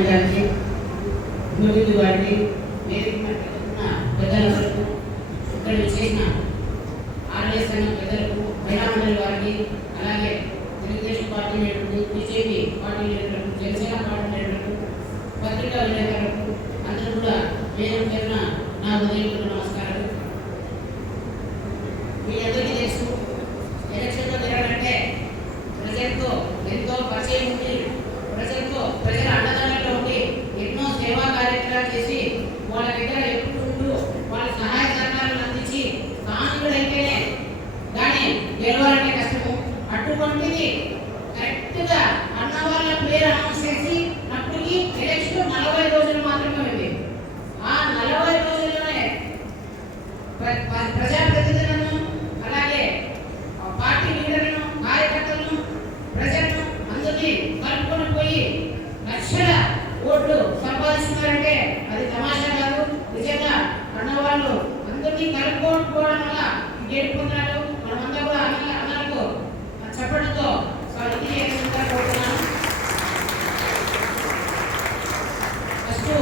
రామన్న గారికి, జ్యోతి గారికి, వేదిక పెద్దలకు, ఇక్కడ చేసిన ఆర్ఎస్ సంఘం పెద్దలకు, మహిళా మండలి వారికి, అలాగే తెలుగుదేశం పార్టీ లీడర్లకు, బీజేపీ పార్టీ లీడర్లకు, జనసేన పార్టీ లీడర్లకు, పత్రికా విలేకరులకు అందరూ కూడా పేరు పేరున నా హృదయపూర్వక నమస్కారాలు. మీ అందరికీ తెలుసు, ఎలక్షన్లో తిరగాలంటే ప్రజలతో ఎంతో పరిచయం ఉంది, ప్రజల అండదండలో ఉండి ఎన్నో సేవా కార్యక్రమాలు చేసి వాళ్ళ దగ్గర ఎప్పుడు ఉంటూ వాళ్ళ సహాయ సహకారాలు అందించి స్థానికులైతేనే కానీ గెలవాలంటే కష్టము. అటువంటిది కరెక్ట్గా అన్న వాళ్ళ పేరు అనౌన్స్ చేసి అప్పటికి ఎలక్షన్ 40 రోజులు మాత్రమే ఉంది. ఆ 40 రోజుల్లోనే ప్రజాప్రతినిధులను, అలాగే పార్టీ లీడర్లను, కార్యకర్తలను, ప్రజలను అందరినీ కలుపుకొని పోయి లక్షల ఓట్లు సంపాదిస్తున్నారంటే అది తమాషా కాదు. నిజంగా అన్నవాళ్ళు అందరినీ కలుపుకోవడం వల్ల గెలుపుకున్నాడు. మనమంతా కూడా అన్నలకు చెప్పడంతో కోరుతున్నాను. ఫస్ట్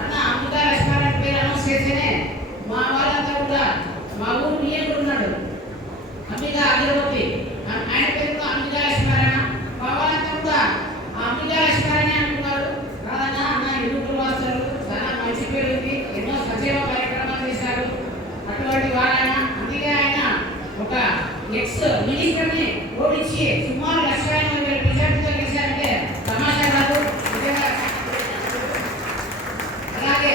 అన్న అంబికా రెస్టారెంట్ పేరు అనౌన్స్ చేస్తేనే మా వాళ్ళంతా కూడా మా ఊరు నియంత్రణ ఉన్నాడు అంబికా అగ్రవర్తి, ఆయన పేరుతో అంబికా లక్ష్మారాయణ. మా వాళ్ళంతా కూడా ఆ అంబికా లక్ష్మారాయణ అంటున్నారు. కాదన్నా అన్న ఇరువురు వాసులు చాలా మంచి పేరు ఉంది, ఎన్నో సజీవ కార్యక్రమాలు చేశారు. అటువంటి వాళ్ళైన అందుకే ఆయన ఒక ఎక్స్ మినిస్టర్ని ఓడించి సుమారు 1,80,000 ప్రజాప్రతినిధులు గెలిచారంటే తమాషా కాదు. అలాగే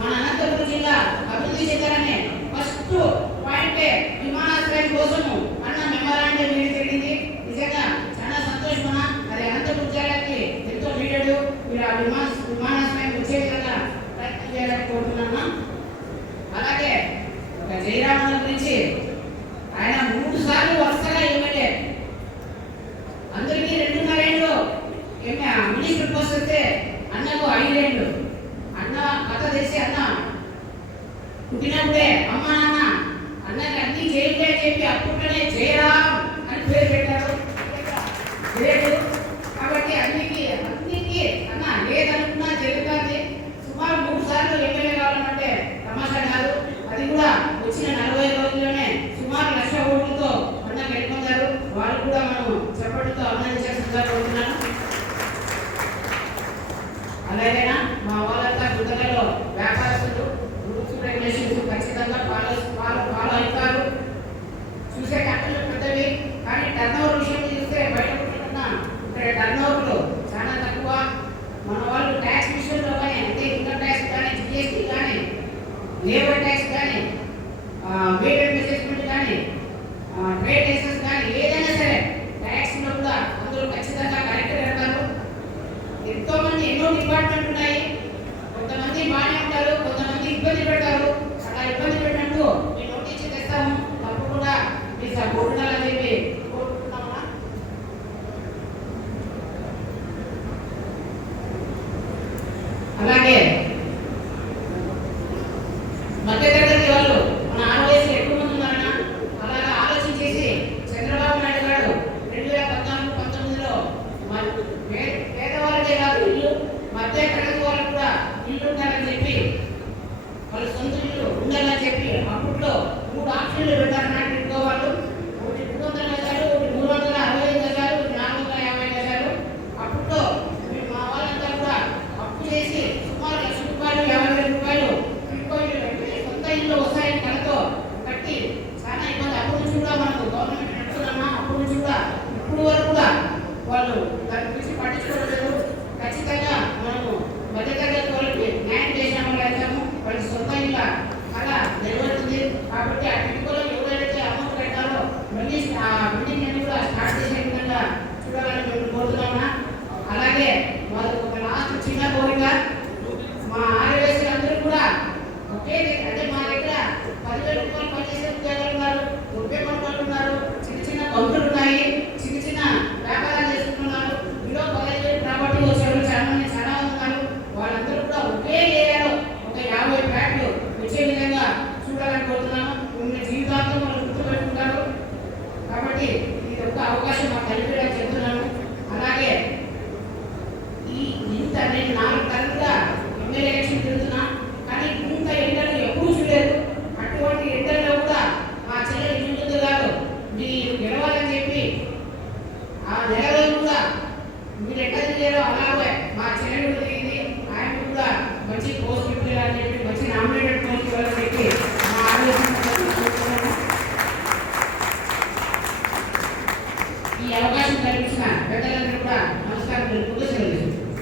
మన అనంతపురం జిల్లా అభివృద్ధి చెందాలనే ఫస్ట్ పాయింటే విమానాశ్రయం కోసము అన్న మెమోరాండం వేయడం జరిగింది. నిజంగా చాలా సంతోషం. అది అనంతపురం జిల్లాకి ఎంతో నీడెడు. మీరు ఆ విమానాశ్రయం వచ్చే విధంగా ప్రయత్నం చేయాలని కోరుతున్నాను. అలాగే ఒక జయరామన్న గురించి ఆయన 3 సార్లు వరుసగా ఎమ్మెల్యే, అందరికీ 2.5 ఏళ్ళు మినిస్టర్ పోస్ట్ వస్తే అన్నకు 5 ఏళ్ళు. అన్న కథ తెలిసి అన్న పుట్టినప్పుడే అమ్మా నాన్న అన్నకి అన్ని చేయండి అని చెప్పి అప్పట్లోనే జయరామ్ అని పేరు పెట్టారు. కాబట్టి అన్నికి అన్న ఏదనుకున్నా జరుగుతుంది. సుమారు 3 సార్లు ఎమ్మెల్యే కావాలంటే తమాషా కాదు. అది కూడా వచ్చిన 40 రోజుల్లోనే సుమారు 1,00,000 ఓట్లతో అన్న గెలుపొందారు. వాళ్ళు కూడా మనం చెప్పడంతో అభినందించాల్సిందిగా కోరుతున్నాను. అలాగైనా మా వాళ్ళంతా గుంతలలో వ్యాపారస్తులు రూల్స్ రెగ్యులేషన్స్ ఖచ్చితంగా ఫాలో అవుతారు. చూసే కట్టలు పెద్దవి, కానీ టర్నోవర్ విషయం చూస్తే బయట ఇక్కడ టర్నోవర్లు చాలా తక్కువ. మన వాళ్ళు ట్యాక్స్ విషయంలో కానీ, అంటే ఇన్కమ్ ట్యాక్స్ కానీ, జిఎస్టీ కానీ, లేబర్ ట్యాక్స్ కానీ, వేట్ అండ్ అసెస్మెంట్ కానీ, ట్రేడ్ లైసెన్స్ కానీ, ఏదైనా సరే ట్యాక్స్లో కూడా అందరూ ఖచ్చితంగా కరెక్ట్గా పెడతారు. ఎంతో మంది ఎన్నో డిపార్ట్మెంట్ ఉన్నాయి. కొంతమంది బాగానే ఉంటారు, కొంతమంది ఇబ్బంది పెడతారు. అలా ఇబ్బంది పెట్టినట్టు మేము నోటీస్ తెస్తాము, తప్పకుండా మీ సపోర్ట్ ఉండాలని చెప్పి కోరుకుంటున్నామా. అలాగే మధ్యతరగతి వాళ్ళు మన ఆంధ్రప్రదేశ్లో ఎక్కువ మంది ఉన్నారన్నా. అలాగా ఆలోచించేసి చంద్రబాబు నాయుడు గారు 2014-19లో పేదవాళ్ళకే కాదు ఇల్లు, మధ్యతరగతి వాళ్ళు కూడా ఇల్లు ఉండాలని చెప్పి, వాళ్ళ సొంత ఇల్లు ఉండాలని చెప్పి అప్పట్లో 3 ఆప్షన్లు పెట్టారన్న. ఇంకో వాళ్ళు ఒకటి 300 గజాలు, ఒకటి 365 గజాలు, ఒకటి 450 గజాలు. అప్పట్లో మా వాళ్ళంతా కూడా అప్పు చేసి సుమారు ₹1,00,000, ₹50,000 సొంత ఇల్లు వస్తాయని కలతో కట్టి చాలా ఇబ్బంది. అప్పటి నుంచి కూడా మనకు గవర్నమెంట్ నడుస్తున్నామా, అప్పటి నుంచి కూడా ఇప్పుడు వరకు కూడా వాళ్ళు దాని గురించి పట్టించుకోవట్లేదు. ఖచ్చితంగా మనము మధ్యతరగతి వాళ్ళకి న్యాయం చేసిన వాళ్ళు అవుతాము. వాళ్ళ సొంత ఇల్లు అలా నిలబడుతుంది. కాబట్టి ఆ టిడ్కోలో ఎవరైతే అమౌంట్ పెట్టాలో మళ్ళీ ఆ బిల్డింగ్ అన్ని కూడా స్టార్ట్ చేసే విధంగా చూడాలని మేము కోరుతున్నామా. అలాగే వాళ్ళకి ఒక లాస్ట్ చిన్న కోరిక, మా ఆదివాసీలందరూ కూడా ఒకే అంటే మా దగ్గర 10,000 రూపాయలు పనిచేసే ఉద్యోగాలు ఉన్నారు, 30 వాళ్ళు ఉన్నారు, చిన్న కంపెనీలు ఉన్నాయి, చిన్న వ్యాపారాలు చేసుకుంటున్నారు. ఇందులో 15,000 ప్రాపర్టీ వచ్చేవాళ్ళు చాలా మంది ఉన్నారు. వాళ్ళందరూ కూడా ఒకే ఏరియాలో ఒక 50 ఫ్లాట్లు వచ్చే విధంగా చూడాలని కోరుతున్నాము. జీవితాంతం వాళ్ళు గుర్తుపెట్టుకుంటారు. కాబట్టి ఇది ఒక అవకాశం మాకు కలిపేలా చెప్తున్నాను. అలాగే ఈ ఇంత నేను